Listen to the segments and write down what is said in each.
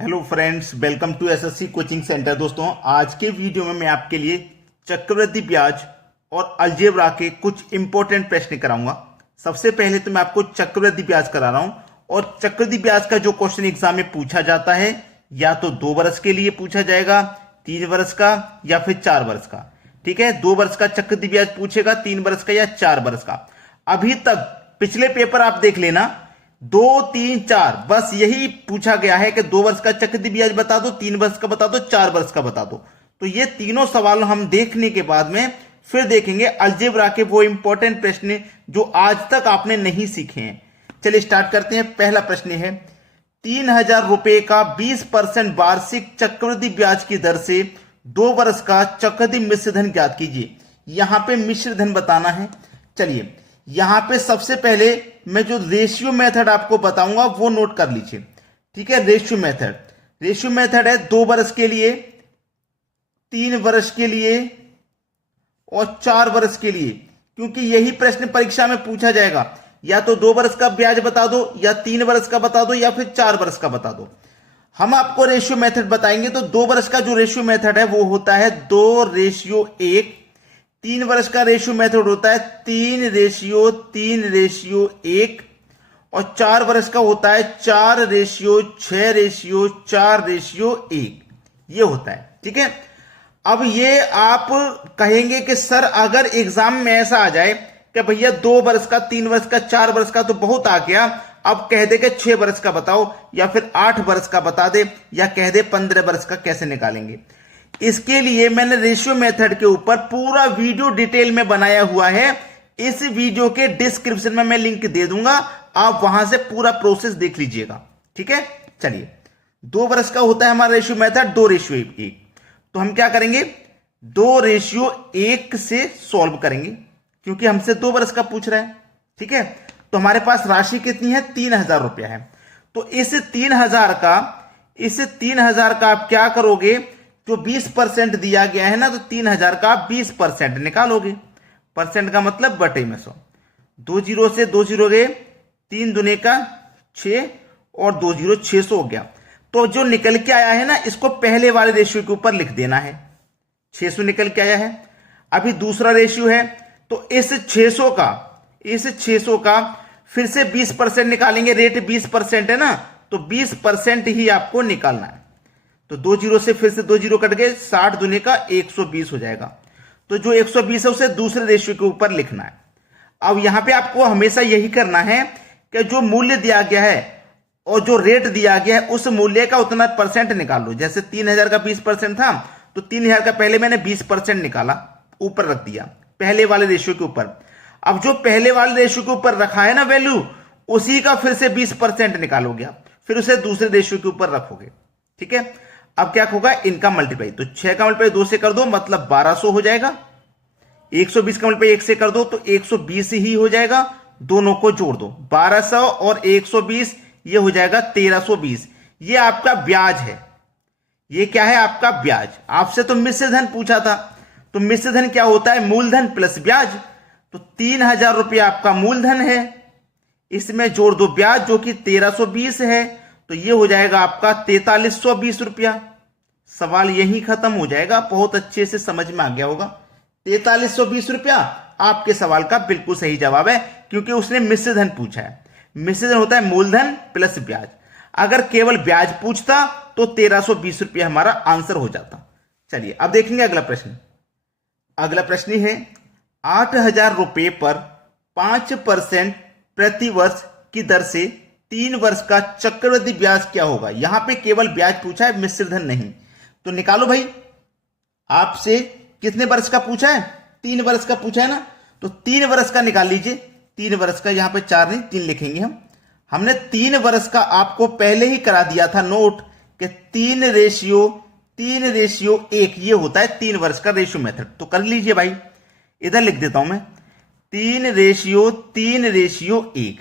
Hello friends, welcome to SSC coaching centre. दोस्तों, आज के वीडियो में मैं आपके लिए चक्रवृद्धि ब्याज और अलजेब्रा के कुछ इंपॉर्टेंट प्रश्न कराऊंगा। सबसे पहले तो मैं आपको चक्रवृद्धि ब्याज करा रहा हूं और चक्रवृद्धि ब्याज का जो क्वेश्चन एग्जाम में पूछा जाता है या तो 2 वर्ष के लिए पूछा जाएगा, 3 वर्ष का या फिर 4 वर्ष का। ठीक है, 2 वर्ष का चक्रवृद्धि ब्याज पूछेगा, 3 वर्ष का या 4 वर्ष का। अभी तक पिछले पेपर आप देख लेना, 2, 3, 4 बस यही पूछा गया है कि 2 वर्ष का चक्रवृद्धि ब्याज बता दो, 3 वर्ष का बता दो, 4 वर्ष का बता दो। तो ये तीनों सवाल हम देखने के बाद में फिर देखेंगे अलजेब्रा के वो इंपॉर्टेंट प्रश्न जो आज तक आपने नहीं सीखे हैं। चलिए स्टार्ट करते हैं। पहला प्रश्न है, 3000 रुपए का 20% वार्षिक चक्रवृद्धि ब्याज की दर से 2 वर्ष का चक्रवृद्धि मिश्र धन ज्ञात कीजिए। यहां पे मिश्र धन बताना है। चलिए, यहां पे सबसे पहले मैं जो रेशियो मेथड आपको बताऊंगा वो नोट कर लीजिए। ठीक है, रेशियो मेथड है 2 वर्ष के लिए, 3 वर्ष के लिए और 4 वर्ष के लिए, क्योंकि यही प्रश्न परीक्षा में पूछा जाएगा। या तो 2 वर्ष का ब्याज बता दो, या 3 वर्ष का बता दो, या फिर 4 वर्ष का बता दो। हम आपको रेशियो मेथड बताएंगे। तो 2 वर्ष का जो रेशियो मेथड है वो होता है 2:1। 3 वर्ष का रेशियो मेथड होता है 3:3:1 और 4 वर्ष का होता है 4:6:4:1। ये होता है। ठीक है, अब ये आप कहेंगे कि सर अगर एग्जाम में ऐसा आ जाए कि भैया 2 वर्ष का, 3 वर्ष का, 4 वर्ष का तो बहुत आ गया, अब कह दे कि 6 वर्ष का बताओ या फिर 8 वर्ष का बता दे या कह दे 15 वर्ष का, कैसे निकालेंगे? इसके लिए मैंने रेशियो मेथड के ऊपर पूरा वीडियो डिटेल में बनाया हुआ है। इस वीडियो के डिस्क्रिप्शन में मैं लिंक दे दूंगा, आप वहां से पूरा प्रोसेस देख लीजिएगा। ठीक है, चलिए 2 वर्ष का होता है हमारा रेशियो मेथड 2:1। तो हम क्या करेंगे, 2:1 से सॉल्व करेंगे क्योंकि हमसे 2 वर्ष का पूछ रहा है। ठीक है, तो हमारे पास राशि कितनी है, 3000 रुपया है। तो इस 3000 का आप क्या करोगे, जो 20% दिया गया है ना, तो 3000 का आप 20% निकालोगे। परसेंट का मतलब बटे में 100। 2 जीरो से 2 जीरो गए, 3 दूने का 6 और 2 जीरो 600 हो गया। तो जो निकल के आया है ना, इसको पहले वाले रेशियो के ऊपर लिख देना है। 600 निकल के आया है। अभी दूसरा रेशियो है, तो इस 600 का फिर से 20% निकालेंगे। रेट 20% है ना, तो 20% ही आपको निकालना है। तो 2 जीरो से फिर से 2 जीरो कट गए, 60 दूने का 120 हो जाएगा। तो जो 120 है उसे दूसरे रेशियो के ऊपर लिखना है। अब यहां पे आपको हमेशा यही करना है कि जो मूल्य दिया गया है और जो रेट दिया गया है उस मूल्य का उतना परसेंट निकाल लो। जैसे 3000 का 20% था, तो 3000 का पहले मैंने 20% निकाला, ऊपर रख दिया पहले वाले रेशियो के ऊपर। अब जो पहले वाले रेशियो के ऊपर रखा है ना वैल्यू, उसी का फिर से 20% निकालोगे आप, फिर उसे दूसरे रेशियो के ऊपर रखोगे। ठीक है, अब क्या होगा, इनका मल्टीप्लाई। तो 6 का मल्टीप्लाई 2 से कर दो, मतलब 1200 हो जाएगा। 120 का मल्टीप्लाई 1 से कर दो तो 120 ही हो जाएगा। दोनों को जोड़ दो, 1200 और 120, ये हो जाएगा 1320। ये आपका ब्याज है। ये क्या है, आपका ब्याज। आपसे तो मिश्र धन पूछा था, तो मिश्र धन क्या होता है, मूलधन प्लस ब्याज। तो 3000 रुपया आपका मूलधन है, इसमें जोड़ दो ब्याज जो कि 1320 है, तो ये हो जाएगा आपका 4320 रुपया। सवाल यही खत्म हो जाएगा। बहुत अच्छे से समझ में आ गया होगा। 4320 रुपया आपके सवाल का बिल्कुल सही जवाब है, क्योंकि उसने मिश्र धन पूछा है। मिश्र धन होता है मूलधन प्लस ब्याज। अगर केवल ब्याज पूछता तो 1320 रुपया हमारा आंसर हो जाता। चलिए अब देखेंगे अगला प्रश्न। अगला प्रश्न है, 8000 रुपए पर 5% प्रति वर्ष की दर से 3 वर्ष का चक्रवृद्धि ब्याज क्या होगा। यहां पे केवल ब्याज पूछा है, मिश्र धन नहीं। तो निकालो भाई, आपसे कितने वर्ष का पूछा है, 3 वर्ष का पूछा है ना, तो 3 वर्ष का निकाल लीजिए। 3 वर्ष का, यहां पे 4 नहीं 3 लिखेंगे हमने 3 वर्ष का आपको पहले ही करा दिया था नोट कि 3:1 ये होता है 3 वर्ष का रेशियो मेथड। तो कर लीजिए भाई, इधर लिख देता हूं मैं 3:1।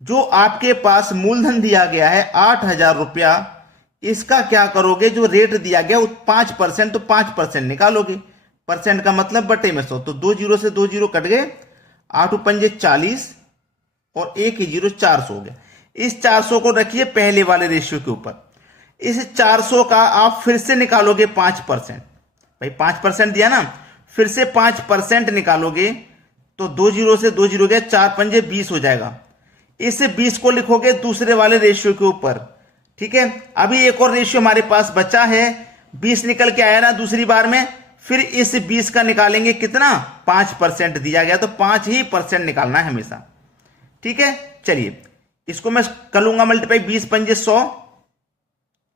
जो आपके पास मूलधन दिया गया है 8000 रुपया, इसका क्या करोगे, जो रेट दिया गया 5%, तो 5% निकालोगे। परसेंट का मतलब बटे में 100। तो 2 जीरो से 2 जीरो कट गए, 8 पंजे 40 और 1 जीरो 400 हो गया। इस 400 को रखिए पहले वाले रेशियो के ऊपर। इस 400 का आप फिर से निकालोगे 5%, भाई 5% दिया ना, फिर से 5% निकालोगे तो 2 जीरो से 2 जीरो गया, 4 पंजे 20 हो जाएगा। इस 20 को लिखोगे दूसरे वाले रेशियो के ऊपर, ठीक है। अभी एक और रेशियो हमारे पास बचा है, 20 निकल के आया ना दूसरी बार में, फिर इस 20 का निकालेंगे कितना, 5% दिया गया तो 5% निकालना है हमेशा, ठीक है। चलिए इसको मैं कर लूंगा मल्टीप्लाई, 20 पंजे 100,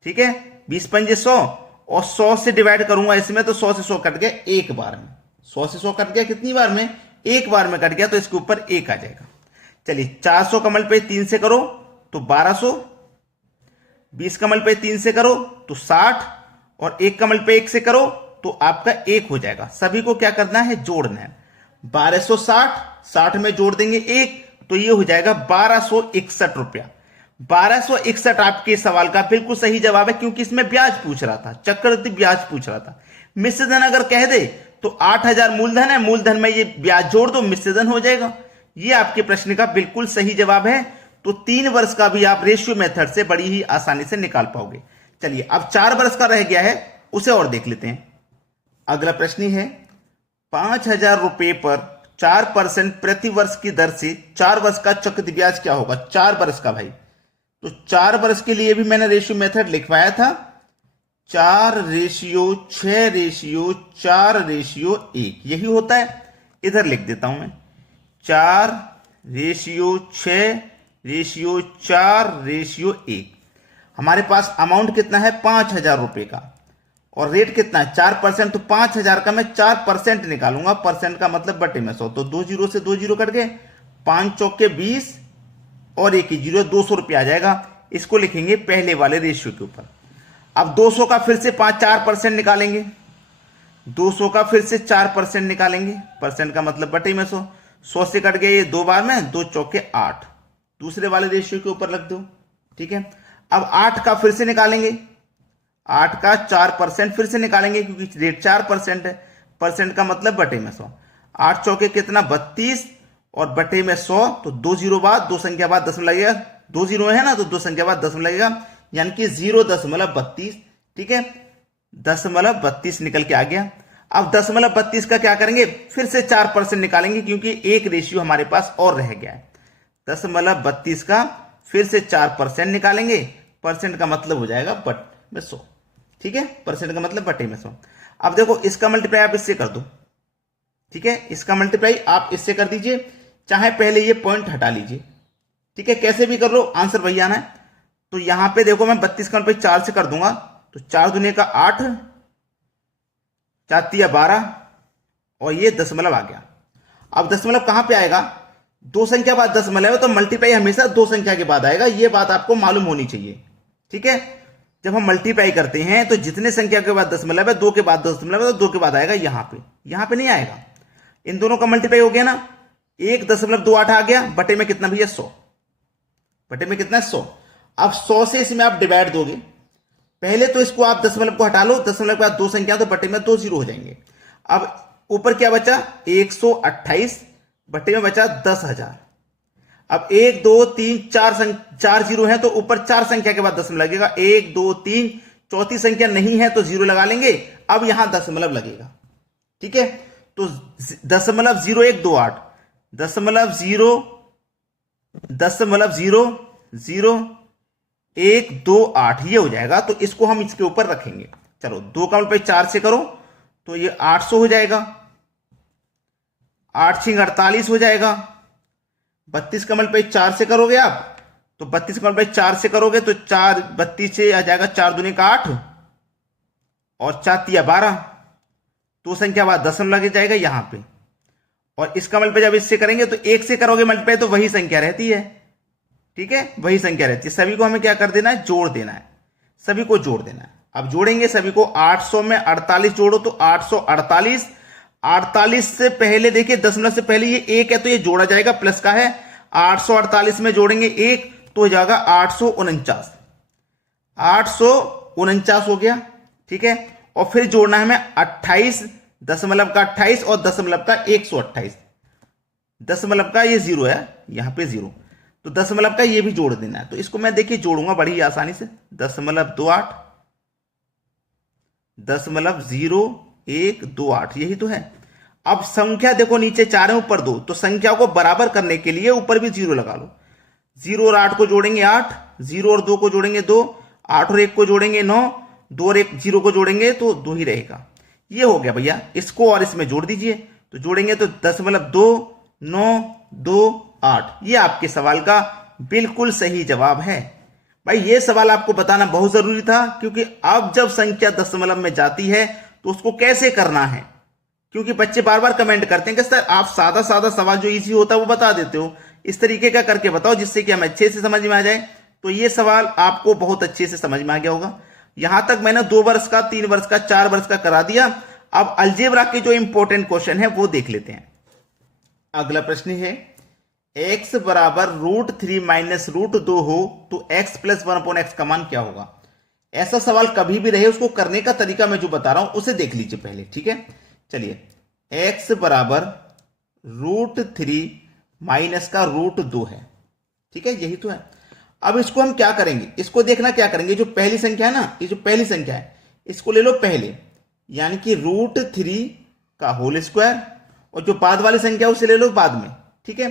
ठीक है, 20 पंजे 100 और 100 से डिवाइड करूंगा इसमें तो 100 से 100 कट गया एक बार में, 100 से 100 कट गया कितनी बार में, एक बार में कट गया, तो इसके ऊपर 1 आ जाएगा। चलिए 400 का मल्टीप्लाई 3 से करो तो 1200, 20 का मल्टीप्लाई 3 से करो तो 60 और 1 का मल्टीप्लाई 1 से करो तो आपका 1 हो जाएगा। सभी को क्या करना है, जोड़ना है। 1260, 60 में जोड़ देंगे 1 तो ये हो जाएगा 1261 रुपया। 1261 आपके सवाल का बिल्कुल सही जवाब है, क्योंकि इसमें ब्याज पूछ रहा था, चक्रवृद्धि ब्याज पूछ रहा था। मिश्र धन अगर कह दे तो 8000 मूलधन है, मूलधन में ये ब्याज जोड़ दो, मिश्र धन हो जाएगा। ये आपके प्रश्न का बिल्कुल सही जवाब है। तो 3 वर्ष का भी आप रेशियो मेथड से बड़ी ही आसानी से निकाल पाओगे। चलिए अब 4 वर्ष का रह गया है, उसे और देख लेते हैं। अगला प्रश्न है, 5000 रुपए पर 4% प्रति वर्ष की दर से 4 वर्ष का चक्रवृद्धि ब्याज क्या होगा, 4 वर्ष का भाई। तो 4 वर्ष के लिए भी मैंने रेशियो मेथड लिखवाया था, 4:6:4:1 यही होता है। इधर लिख देता हूं मैं, 4:6:4:1। हमारे पास अमाउंट कितना है, 5000 रुपए का, और रेट कितना है 4%, तो 5000 का मैं 4% निकालूंगा, परसेंट का मतलब बटे में 100, तो 2 जीरो से 2 जीरो कट गए, 5 चौके 20 और 1 जीरो, 200 रुपया आ जाएगा। इसको लिखेंगे पहले वाले रेशियो के ऊपर। अब 200 का फिर से 4% निकालेंगे, 200 का फिर से 4% निकालेंगे, परसेंट का मतलब बटे में 100, 100 से कट गए ये 2 बार में, 2 चौके 8, दूसरे वाले रेशियो के ऊपर रख दो, ठीक है। अब 8 का फिर से निकालेंगे, 8 का 4% फिर से निकालेंगे, क्योंकि रेट 4% है, परसेंट का मतलब बटे में 100, 8 चौके कितना 32 और बटे में 100, तो 2 जीरो बाद 2 संख्या बाद दशमलव लगेगा, 2 जीरो है ना तो 2 संख्या बाद दशमलव लगेगा, यानी कि 0.32, ठीक है, 0.32 निकल के आ गया। अब 0.32 का क्या करेंगे, फिर से 4% निकालेंगे, क्योंकि एक रेशियो हमारे पास और रह गया है। 0.32 का फिर से 4% निकालेंगे, परसेंट का मतलब हो जाएगा बट में 100, ठीक है, परसेंट का मतलब बटे में 100। अब देखो इसका मल्टीप्लाई आप इससे कर दो, ठीक है, इसका मल्टीप्लाई आप इससे कर दीजिए, चाहे पहले ये पॉइंट हटा लीजिए, ठीक है, कैसे भी कर लो आंसर वही आना है। तो यहां पे देखो मैं 32 का मल्टीप्लाई 4 से कर दूंगा, तो 4 दूनी का 8, 4 तिया 12 और ये दशमलव आ गया। अब दशमलव कहां पे आएगा, 2 संख्या बाद दशमलव है, तो मल्टीप्लाई हमेशा 2 संख्या के बाद आएगा, ये बात आपको मालूम होनी चाहिए, ठीक है। जब हम मल्टीप्लाई करते हैं तो जितने संख्या के बाद दशमलव है, 2 के बाद दशमलव है, तो 2 के बाद आएगा, यहां पे नहीं आएगा। इन दोनों का मल्टीप्लाई हो गया ना, 1.28 आ गया, बटे में कितना भैया 100, बटे में कितना 100। अब 100 से इसमें आप डिवाइड दोगे, पहले तो इसको आप दशमलव को हटा लो, दशमलव के बाद 2 संख्या, तो बटे में 2 जीरो हो जाएंगे। अब ऊपर क्या बचा 128, बटे में बचा 10,000। अब 1 2 3 4 जीरो है, तो ऊपर 4 संख्या के बाद दशमलव लगेगा, 1 2 3, चौथी संख्या नहीं है तो जीरो लगा लेंगे, अब यहां दशमलव लगेगा, ठीक है। तो 0.0128, 0.0128 ये हो जाएगा। तो इसको हम इसके ऊपर रखेंगे। चलो 2 का मल्टीप्लाई 4 से करो तो ये 800 हो जाएगा, 8 छिंग 48 हो जाएगा। 32 का मल्टीप्लाई 4 से करोगे आप, तो 32 का मल्टीप्लाई 4 से करोगे तो 4 32 से आ जाएगा, 4 दूनी का 8 और 4 तिया 12, 2 संख्या बाद दशमलव लग जाएगा यहां पे। और इसका मल्टीप्लाई जब इससे करेंगे तो 1 से करोगे मल्टीप्लाई तो वही संख्या रहती है, ठीक है, वही संख्या रहती है। सभी को हमें क्या कर देना है, जोड़ देना है, सभी को जोड़ देना है। अब जोड़ेंगे सभी को, 800 में 48 जोड़ो तो 848, 48 से पहले देखिए दशमलव से पहले ये 1 है तो ये जोड़ा जाएगा, प्लस का है। 848 में जोड़ेंगे 1 तो हो जाएगा 849, 849 हो गया, ठीक है। और फिर जोड़ना है हमें 28, दशमलव का 28 और दशमलव का 128, दशमलव का ये 0 है, यहां पे 0, तो दशमलव का ये भी जोड़ देना है। तो इसको मैं देखिए जोड़ूंगा बड़ी आसानी से, 0.28 0.0128 यही तो है। अब संख्या देखो नीचे 4 है ऊपर 2, तो संख्या को बराबर करने के लिए ऊपर भी 0 लगा लो। 0 और 8 को जोड़ेंगे 8, 0 और 2 को जोड़ेंगे 2, 8 और 1 को जोड़ेंगे 9, 2 और 1 0 को जोड़ेंगे तो 2 ही रहेगा। ये हो गया भैया, इसको और इसमें जोड़ दीजिए, तो जोड़ेंगे तो 0.2928। ये आपके सवाल का बिल्कुल सही जवाब है। भाई ये सवाल आपको बताना बहुत जरूरी था, क्योंकि अब जब संख्या दशमलव में जाती है तो उसको कैसे करना है, क्योंकि बच्चे बार बार कमेंट करते हैं कि सर आप सादा सादा सवाल जो इजी होता है वो बता देते हो, इस तरीके का करके बताओ जिससे कि हमें अच्छे से समझ में आ जाए। तो ये सवाल आपको बहुत अच्छे से समझ में आ गया होगा। यहां तक मैंने 2 वर्ष का, 3 वर्ष का, 4 वर्ष का करा दिया। अब अलजेब्रा के जो इंपॉर्टेंट क्वेश्चन है वो देख लेते हैं। अगला प्रश्न है, x बराबर √3 माइनस √2 हो तो x प्लस 1/x का मान क्या होगा। ऐसा सवाल कभी भी रहे, उसको करने का तरीका मैं जो बता रहा हूं उसे देख लीजिए पहले, ठीक है। चलिए, x बराबर √3 माइनस का √2 है, ठीक है, यही तो है। अब इसको हम क्या करेंगे, इसको देखना क्या करेंगे, जो पहली संख्या है ना, ये जो पहली संख्या है इसको ले लो पहले, यानी कि √3 का होल स्क्वायर, और जो बाद वाली संख्या उसे ले लो बाद में, ठीक है,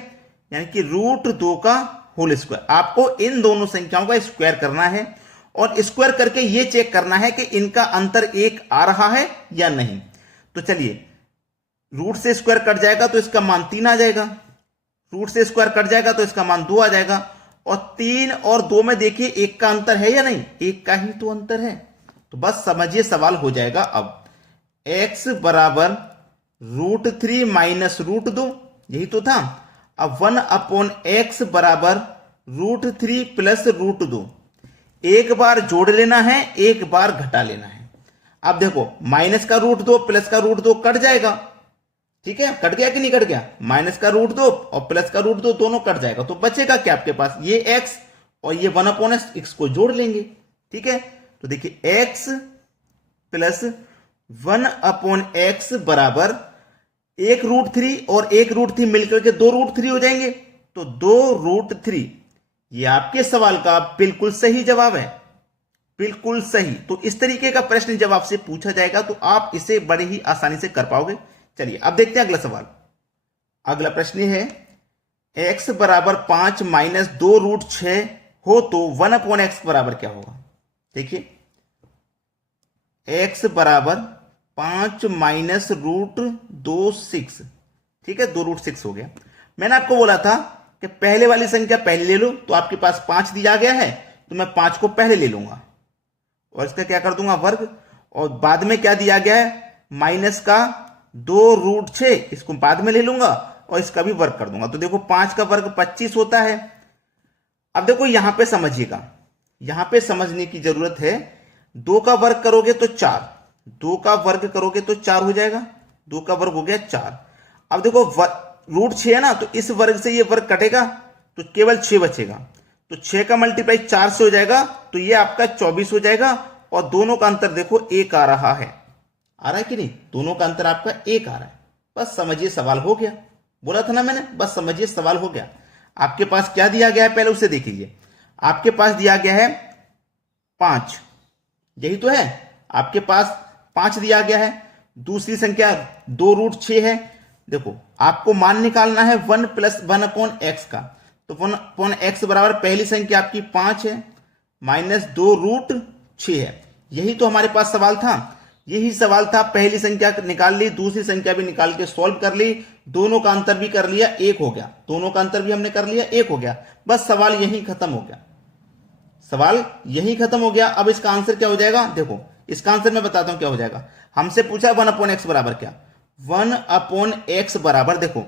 यानी कि √2 का होल स्क्वायर। आपको इन दोनों संख्याओं का स्क्वायर करना है और स्क्वायर करके ये चेक करना है कि इनका अंतर 1 आ रहा है या नहीं। तो चलिए, रूट से स्क्वायर कट जाएगा तो इसका मान 3 आ जाएगा, रूट से स्क्वायर कट जाएगा तो इसका मान 2 आ जाएगा, और 3 और 2 में देखिए 1 का अंतर है या नहीं, 1 का ही तो अंतर है। तो बस समझिए सवाल हो जाएगा। अब x बराबर √3 माइनस √2, यही तो था। अब 1/x बराबर √3 प्लस √2, एक बार जोड़ लेना है, एक बार घटा लेना है। अब देखो, माइनस का √2 प्लस का √2 कट जाएगा, ठीक है, कट गया कि नहीं कट गया, माइनस का √2 और प्लस का √2 दोनों कट जाएगा, तो बचेगा क्या आपके पास, ये x और ये 1/x को जोड़ लेंगे, ठीक है। तो देखिए x प्लस 1/x बराबर 1 √3 और 1 √3 मिलकर के 2 √3 हो जाएंगे, तो 2 √3। ये आपके सवाल का बिल्कुल सही जवाब है, बिल्कुल सही। तो इस तरीके का प्रश्न जब आपसे पूछा जाएगा तो आप इसे बड़े ही आसानी से कर पाओगे। चलिए अब देखते हैं अगला सवाल। अगला प्रश्न है, x बराबर 5 माइनस 2 √6 हो तो 1/x बराबर क्या होगा। देखिए, x बराबर 5 माइनस √2 ठीक है, 2 √6 हो गया। मैंने आपको बोला था कि पहले वाली संख्या पहले ले लो, तो आपके पास 5 दिया गया है तो मैं 5 को पहले ले लूंगा और इसका क्या कर दूंगा वर्ग, और बाद में क्या दिया गया है माइनस का 2 √6, इसको बाद में ले लूंगा और इसका भी वर्ग कर दूंगा। तो देखो 5 का वर्ग 25 होता है। अब देखो यहां पे समझिएगा, यहां पे समझने की जरूरत है। 2 का वर्ग करोगे तो 4, 2 का वर्ग करोगे तो 4 हो जाएगा, 2 का वर्ग हो गया 4। अब देखो √6 है ना, तो इस वर्ग से ये वर्ग कटेगा तो केवल 6 बचेगा, तो 6 का मल्टीप्लाई 4 से हो जाएगा, तो ये आपका 24 हो जाएगा। और दोनों का अंतर देखो 1 आ रहा है, आ रहा है कि नहीं, दोनों का अंतर आपका 1 आ रहा है। बस समझिए सवाल हो गया, बोला था ना मैंने, बस समझिए सवाल हो गया। आपके पास क्या दिया गया है पहले उसे देख लीजिए। आपके पास दिया गया है 5, यही तो है, आपके पास 5 दिया गया है। दूसरी संख्या 2 √6 है। देखो आपको मान निकालना है 1 प्लस 1/x का, तो 1/x बराबर पहली संख्या आपकी 5 है माइनस 2 √6 है। यही तो हमारे पास सवाल था, यही सवाल था। पहली संख्या निकाल ली, दूसरी संख्या भी निकाल के सॉल्व कर ली, दोनों का अंतर भी कर लिया, 1 हो गया, दोनों का अंतर भी हमने कर लिया, 1 हो गया। बस सवाल यही खत्म हो गया, सवाल यही खत्म हो गया। अब इसका आंसर क्या हो जाएगा, देखो इसका आंसर मैं बताता हूं क्या हो जाएगा। हमसे पूछा 1/x बराबर क्या, 1/x बराबर, देखो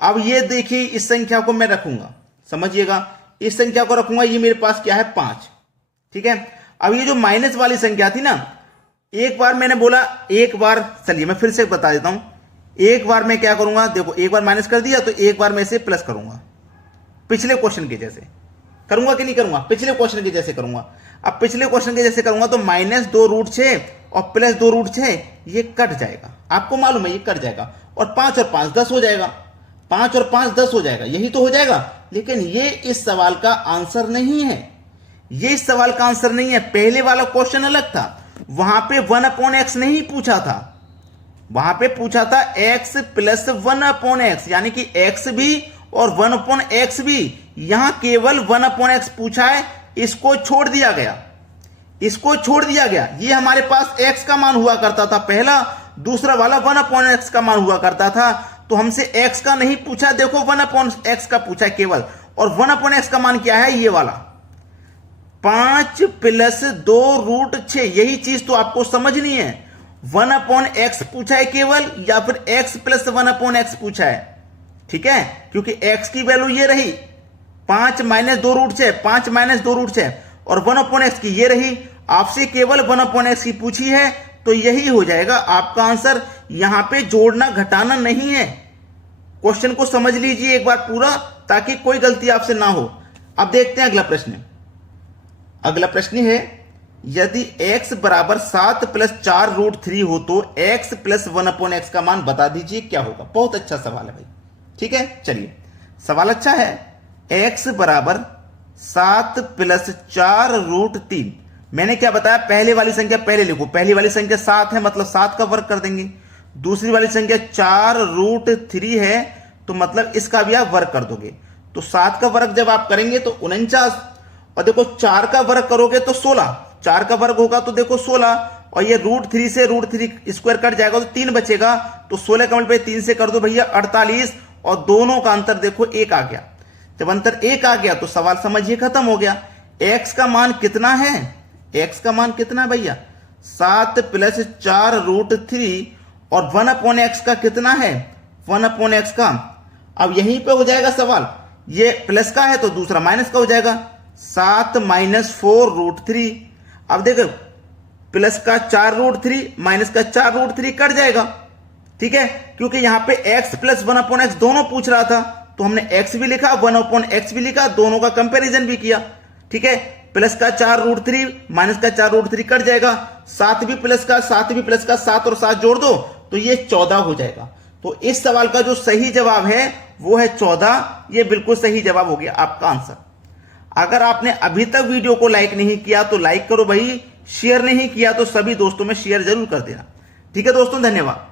अब ये देखिए इस संख्या को मैं रखूंगा, समझिएगा, इस संख्या को रखूंगा, ये मेरे पास क्या है 5, ठीक है। अब ये जो माइनस वाली संख्या थी ना, एक बार मैंने बोला, एक बार, चलिए मैं फिर से बता देता हूं, एक बार मैं क्या करूंगा, देखो एक बार माइनस कर दिया तो एक बार मैं इसे प्लस करूंगा, पिछले क्वेश्चन के जैसे करूंगा कि नहीं करूंगा, पिछले क्वेश्चन के जैसे करूंगा। अब पिछले क्वेश्चन के जैसे करूंगा तो माइनस 2 √6 और प्लस 2 √6 ये कट जाएगा, आपको मालूम है ये कट जाएगा, और 5 और 5 10 हो जाएगा। 5 और 5 10 हो जाएगा, यही तो हो जाएगा। लेकिन ये इस सवाल का आंसर नहीं है, ये इस सवाल का आंसर नहीं है। पहले वाला क्वेश्चन अलग था, वहां पे 1/x नहीं पूछा था, वहां पे पूछा था x प्लस 1/x, यानी कि x भी और 1/x भी। यहां केवल 1/x पूछा है, इसको छोड़ दिया गया, इसको छोड़ दिया गया। ये हमारे पास x का मान हुआ करता था पहला, दूसरा वाला 1/x का मान हुआ करता था। तो हमसे x का नहीं पूछा, देखो 1/x का पूछा है केवल। और 1/x का मान क्या है, ये वाला 5 प्लस 2√6। यही चीज तो आपको समझनी है। 1/x पूछा है केवल, या फिर x प्लस 1/x पूछा है, ठीक है। क्योंकि x की वैल्यू ये रही 5 माइनस 2√6, 5 माइनस 2√6, और 1/x की ये रही। आपसे केवल 1/x की पूछी है, तो यही हो जाएगा आपका आंसर। यहां पे जोड़ना घटाना नहीं है। क्वेश्चन को समझ लीजिए एक बार पूरा, ताकि कोई गलती आपसे ना हो। अब देखते हैं अगला प्रश्न। अगला प्रश्न है, यदि x बराबर 7 प्लस 4√3 हो तो x प्लस 1/x का मान बता दीजिए क्या होगा। बहुत अच्छा सवाल है भाई, ठीक है। चलिए, सवाल अच्छा है। x बराबर 7 प्लस 4√3। मैंने क्या बताया, पहले वाली संख्या पहले लिखो। पहली वाली संख्या 7 है, मतलब 7 का वर्ग कर देंगे। दूसरी वाली संख्या 4√3 है, तो मतलब इसका भी आप वर्ग कर दोगे। तो 7 का वर्ग जब आप करेंगे तो 49, और देखो 4 का वर्ग करोगे तो 16। 4 का वर्ग होगा तो देखो 16, और ये √3 से √3 स्क्वायर कट जाएगा तो 3 बचेगा। तो 16 का मल्टीप्लाई 3 से कर दो भैया 48, और दोनों का अंतर देखो 1 आ गया। जब अंतर 1 आ गया तो सवाल समझिए खत्म हो गया। x का मान कितना है, x का मान कितना है भैया, 7 प्लस 4√3, और 1/x का कितना है, 1/x का। अब यहीं पे हो जाएगा सवाल, ये प्लस का है तो दूसरा माइनस का हो जाएगा, 7 माइनस 4√3। अब देखो प्लस का 4√3 माइनस का 4√3 कट जाएगा, ठीक है। क्योंकि यहां पे x प्लस 1/x दोनों पूछ रहा था, तो हमने x भी लिखा 1/x भी लिखा, दोनों का कंपैरिजन भी किया, ठीक है। प्लस का 4√3 माइनस का 4√3 कट जाएगा, 7 भी प्लस का 7 और 7 जोड़ दो तो ये 14 हो जाएगा। तो इस सवाल का जो सही जवाब है वो है 14। ये बिल्कुल सही जवाब हो गया आपका आंसर। अगर आपने अभी तक वीडियो को लाइक नहीं किया तो लाइक करो भाई, शेयर नहीं किया तो सभी दोस्तों में शेयर जरूर कर देना, ठीक है दोस्तों। धन्यवाद।